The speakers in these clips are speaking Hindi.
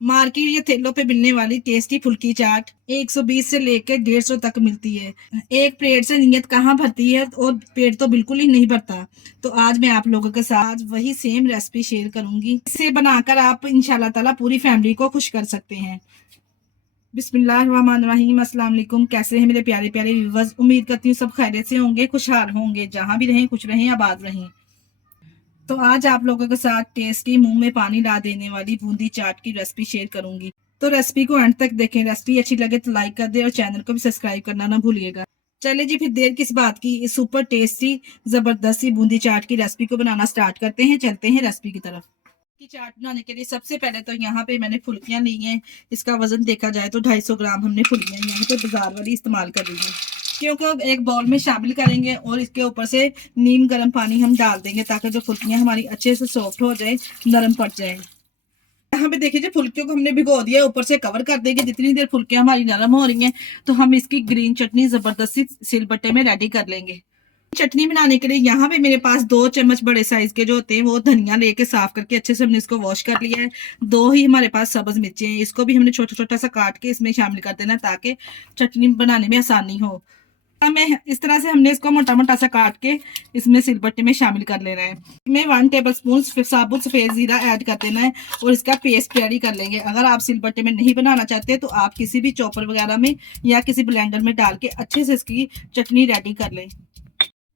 मार्केट या ठेलों पे मिलने वाली टेस्टी फुल्की चाट 120 से लेकर 150 तक मिलती है। एक प्लेट से नीयत कहाँ भरती है और पेट तो बिल्कुल ही नहीं भरता। तो आज मैं आप लोगों के साथ वही सेम रेसिपी शेयर करूंगी। इसे बनाकर आप इंशाल्लाह ताला पूरी फैमिली को खुश कर सकते हैं। बिस्मिल्लाहिर्रहमानिर्रहीम, अस्सलाम वालेकुम। कैसे हैं मेरे प्यारे प्यारे व्यूवर्स? उम्मीद करती हूँ सब खैरियत से होंगे, खुशहाल होंगे, जहां भी रहें खुश रहें, आबाद रहें। तो आज आप लोगों के साथ टेस्टी मुंह में पानी ला देने वाली बूंदी चाट की रेसिपी शेयर करूंगी। तो रेसिपी को अंत तक देखें। रेसिपी अच्छी लगे तो लाइक कर दे और चैनल को भी सब्सक्राइब करना ना भूलिएगा। चलिए जी, फिर देर किस बात की, इस सुपर टेस्टी जबरदस्त सी बूंदी चाट की रेसिपी को बनाना स्टार्ट करते हैं। चलते हैं रेसिपी की तरफ। की चाट बनाने के लिए सबसे पहले तो यहाँ पे मैंने फुल्कियां ली हैं। इसका वजन देखा जाए तो 250 ग्राम हमने फुल्कियां यहाँ पे बाजार वाली इस्तेमाल कर ली हैं, क्योंकि अब एक बाउल में शामिल करेंगे और इसके ऊपर से नीम गर्म पानी हम डाल देंगे ताकि जो फुल्कियां हमारी अच्छे से सॉफ्ट हो जाए, नरम पड़ जाए। यहाँ पे देखिए, जो फुल्कियों को हमने भिगो दिया, ऊपर से कवर कर देंगे। जितनी देर फुल्कियां हमारी नरम हो रही हैं तो हम इसकी ग्रीन चटनी जबरदस्ती सिलबट्टे में रेडी कर लेंगे। चटनी बनाने के लिए यहाँ पे मेरे पास 2 चम्मच बड़े साइज के जो होते हैं वो धनिया लेके साफ करके अच्छे से हमने इसको वॉश कर लिया है। 2 ही हमारे पास सब्ज मिर्ची हैं, इसको भी हमने छोटा छोटा सा काट के इसमें शामिल कर देना ताकि चटनी बनाने में आसानी हो। हमें इस तरह से हमने इसको मोटा मोटा सा काट के इसमें सिलबट्टे में शामिल कर लेना है। इसमें 1 टेबलस्पून साबुत सफेद जीरा ऐड कर देना है और इसका पेस्ट तैयारी कर लेंगे। अगर आप सिलबट्टे में नहीं बनाना चाहते तो आप किसी भी चॉपर वगैरह में या किसी ब्लेंडर में डाल के अच्छे से इसकी चटनी रेडी कर लें।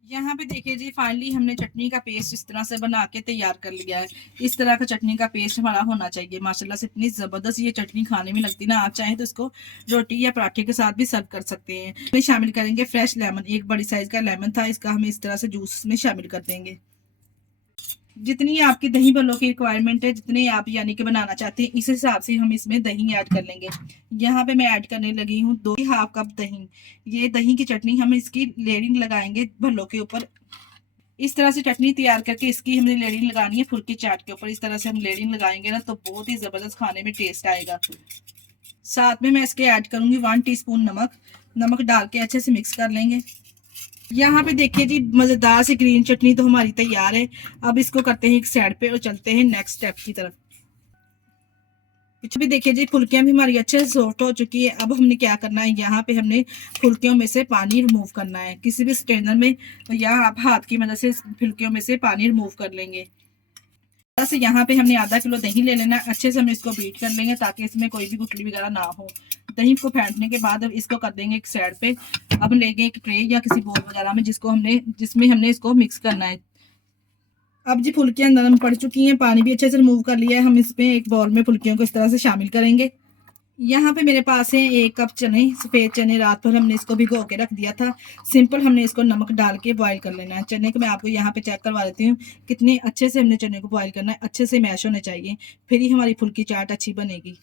यहाँ पे देखिए जी, फाइनली हमने चटनी का पेस्ट इस तरह से बना के तैयार कर लिया है। इस तरह का चटनी का पेस्ट हमारा होना चाहिए। माशाल्लाह से इतनी ज़बरदस्त ये चटनी खाने में लगती ना, आप चाहें तो इसको रोटी या पराठे के साथ भी सर्व कर सकते हैं। इसमें शामिल करेंगे फ्रेश लेमन। एक बड़ी साइज का लेमन था, इसका हम इस तरह से जूस में शामिल कर देंगे। जितनी आपकी दही भल्लों की रिक्वायरमेंट है, जितने आप यानी कि बनाना चाहते हैं, इस हिसाब से हम इसमें दही ऐड कर लेंगे। यहाँ पे मैं ऐड करने लगी हूँ 2 कप दही। ये दही की चटनी हम इसकी लेयरिंग लगाएंगे भल्लों के ऊपर। इस तरह से चटनी तैयार करके इसकी हमने लेयरिंग लगानी है फुल्की चाट के ऊपर। इस तरह से हम लेयरिंग लगाएंगे ना तो बहुत ही जबरदस्त खाने में टेस्ट आएगा। साथ में मैं इसके ऐड करूंगी 1 टीस्पून नमक। नमक डाल के अच्छे से मिक्स कर लेंगे। यहाँ पे देखिए जी, मजेदार सी ग्रीन चटनी तो हमारी तैयार है। अब इसको करते हैं एक साइड पे और चलते हैं नेक्स्ट स्टेप की तरफ। पीछे भी देखिए जी, फुल्कियां भी हमारी अच्छे से सॉफ्ट हो चुकी है। अब हमने क्या करना है, यहाँ पे हमने फुल्कियों में से पानी रिमूव करना है किसी भी स्ट्रेनर में, या आप हाथ की मदद से फुल्कियों में से पानी रिमूव कर लेंगे। बस यहाँ पे हमने आधा किलो दही ले लेना है। अच्छे से हम इसको बीट कर लेंगे ताकि इसमें कोई भी गुठली वगैरह ना हो। दही को फेंटने के बाद अब इसको कर देंगे एक साइड पे। अब लेंगे एक ट्रे या किसी बोल वगैरह में जिसमें हमने इसको मिक्स करना है। अब जी फुल्कियां नरम पड़ चुकी हैं, पानी भी अच्छे से रिमूव कर लिया है। हम इसमें एक बाउल में फुल्कियों को इस तरह से शामिल करेंगे। यहाँ पे मेरे पास है 1 कप चने, सफेद चने। रात भर हमने इसको भिगो के रख दिया था। सिंपल हमने इसको नमक डाल के बॉईल कर लेना है। चने को मैं आपको यहाँ पे चेक करवा देती हूँ कितने अच्छे से हमने चने को बॉईल करना है। अच्छे से मैश होने चाहिए, फिर ही हमारी फुल्की चाट अच्छी बनेगी।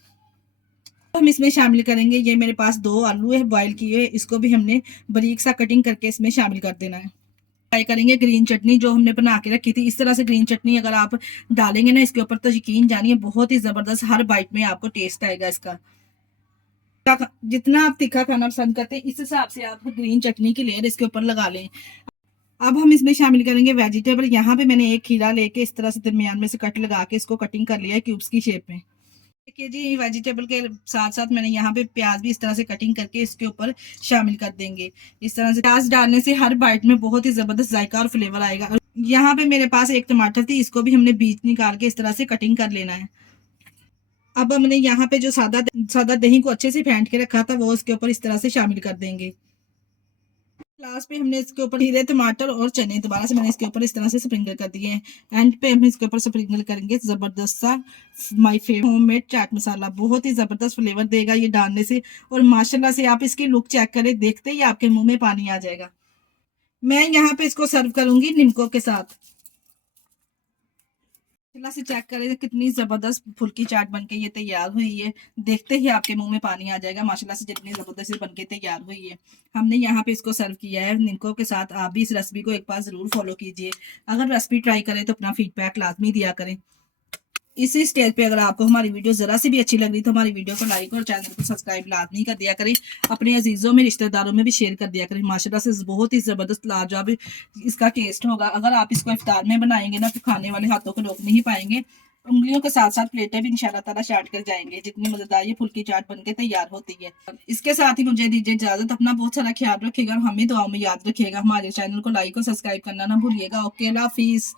तो हम इसमें शामिल करेंगे, ये मेरे पास 2 आलू है बॉईल किए, इसको भी हमने बारीक सा कटिंग करके इसमें शामिल कर देना है। ट्राई करेंगे ग्रीन चटनी जो हमने बना के रखी थी। इस तरह से ग्रीन चटनी अगर आप डालेंगे ना इसके ऊपर तो यकीन जानिए बहुत ही जबरदस्त हर बाइट में आपको टेस्ट आएगा इसका। जितना आप तीखा खाना पसंद करते हैं इस हिसाब से आप ग्रीन चटनी की लेयर इसके ऊपर लगा लें। अब हम इसमें शामिल करेंगे वेजिटेबल। यहाँ पे मैंने एक खीरा लेके इस तरह से दरमियान में से कट लगा के इसको कटिंग कर लिया है क्यूब्स की शेप में। देखिए जी, वेजिटेबल के साथ साथ मैंने यहाँ पे प्याज भी इस तरह से कटिंग करके इसके ऊपर शामिल कर देंगे। इस तरह से प्याज डालने से हर बाइट में बहुत ही जबरदस्त जायका और फ्लेवर आएगा। यहाँ पे मेरे पास एक टमाटर थी, इसको भी हमने बीज निकाल के इस तरह से कटिंग कर लेना है। अब हमने यहाँ पे जो सादा सादा दही को अच्छे से फेंट के रखा था वो इसके ऊपर इस तरह से शामिल कर देंगे। लास्ट पे हमने इसके ऊपर खीरे, टमाटर और चने दोबारा से मैंने इसके ऊपर इस तरह से स्प्रिंकल कर दिए हैं। एंड पे हम इसके ऊपर स्प्रिंकल करेंगे जबरदस्त सा my favourite homemade chaat masala. बहुत ही जबरदस्त फ्लेवर देगा ये डालने से। और माशाल्लाह से आप इसकी लुक चेक करें, देखते ही आपके मुंह में पानी आ जाएगा। मैं यहाँ पे इसको सर्व करूंगी निमको के साथ। से चेक करें कितनी जबरदस्त फुल्की चाट बनके ये तैयार हुई है। देखते ही आपके मुंह में पानी आ जाएगा। माशाल्लाह से जितनी जबरदस्त बनके तैयार हुई है। हमने यहाँ पे इसको सर्व किया है निमको के साथ। आप भी इस रेसिपी को एक बार जरूर फॉलो कीजिए। अगर रेसिपी ट्राई करें तो अपना फीडबैक लाजमी दिया करें। इसी स्टेज पे अगर आपको हमारी वीडियो जरा सी भी अच्छी लग रही तो हमारी वीडियो को लाइक और चैनल को सब्सक्राइब लाजमी कर दिया करें। अपने अजीजों में, रिश्तेदारों में भी शेयर कर दिया करें। माशाल्लाह से बहुत ही जबरदस्त लाजवाब इसका टेस्ट होगा। अगर आप इसको इफ्तार में बनाएंगे ना तो खाने वाले हाथों को रोक नहीं पाएंगे। उंगलियों के साथ साथ प्लेटें भी इंशाल्लाह ताला चाट कर जाएंगे। जितनी मजेदार ये फुल्की चाट बनके तैयार होती है। इसके साथ ही मुझे दीजिए इजाजत। अपना बहुत सारा ख्याल रखिएगा और हमें दुआओं में याद रखिएगा। हमारे चैनल को लाइक और सब्सक्राइब करना ना भूलिएगा। ओके, अल्लाह हाफिज।